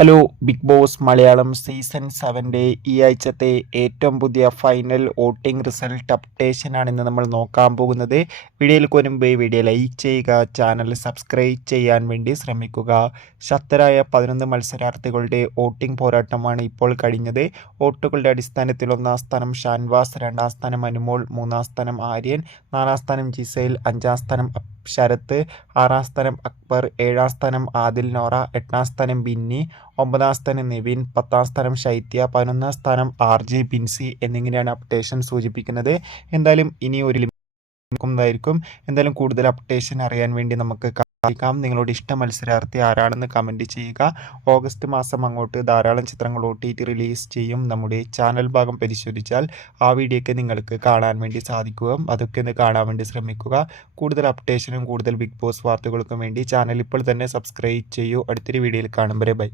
Hello Big Boss Malayalam season 7 ഈ ആഴ്ചത്തെ ഏറ്റവും പുതിയ ഫൈനൽ വോട്ടിംഗ് റിസൾട്ട് അപ്ഡേഷനാണ് ഇന്ന് നമ്മൾ നോക്കാൻ പോകുന്നത്. വീഡിയോയിൽ മുൻപ് വീഡിയോ ലൈക്ക് ചെയ്യുക, ചാനൽ സബ്സ്ക്രൈബ് ചെയ്യാൻ വേണ്ടി ശ്രമിക്കുക. ശക്തരായ 11 മത്സരാർത്ഥികളുടെ വോട്ടിംഗ് പോരാട്ടമാണ് ഇപ്പോൾ കഴിഞ്ഞത്. വോട്ടുകളുടെ അടിസ്ഥാനത്തിൽ 1-ാം സ്ഥാനം ഷാൻവാസ്, 2-ാം സ്ഥാനം അനുമോൾ, 3-ാം സ്ഥാനം ആര്യൻ, 4-ാം സ്ഥാനം ജിസൈൽ, 5-ാം സ്ഥാനം ശരത്ത്, 6-ാം സ്ഥാനം അക്ബർ, 7-ാം സ്ഥാനം ആദിൽ നോറ, 8-ാം സ്ഥാനം ബിന്നി, 9-ാം സ്ഥാനം നിവിൻ, 10-ാം സ്ഥാനം ശൈത്യ, 11-ാം സ്ഥാനം RJ ബിൻസി എന്നിങ്ങനെയാണ് അപ്ഡേഷൻ സൂചിപ്പിക്കുന്നത്. എന്തായാലും ഇനി ഒരു ായിരിക്കും. എന്തായാലും കൂടുതൽ അപ്ഡേഷൻ അറിയാൻ വേണ്ടി നമുക്ക് കാത്തിരിക്കാം. നിങ്ങളുടെ ഇഷ്ട മത്സരാർത്ഥി ആരാണെന്ന് കമൻറ്റ് ചെയ്യുക. ഓഗസ്റ്റ് മാസം അങ്ങോട്ട് ധാരാളം ചിത്രങ്ങൾ OTT റിലീസ് ചെയ്യും. നമ്മുടെ ചാനൽ ഭാഗം പരിശോധിച്ചാൽ ആ വീഡിയോയ്ക്ക് നിങ്ങൾക്ക് കാണാൻ വേണ്ടി സാധിക്കുക. അതൊക്കെ ഒന്ന് കാണാൻ വേണ്ടി ശ്രമിക്കുക. കൂടുതൽ അപ്ഡേഷനും കൂടുതൽ ബിഗ് ബോസ് വാർത്തകൾക്കും വേണ്ടി ചാനൽ ഇപ്പോൾ തന്നെ സബ്സ്ക്രൈബ് ചെയ്യൂ. അടുത്തൊരു വീഡിയോയിൽ കാണും വരെ ബൈ.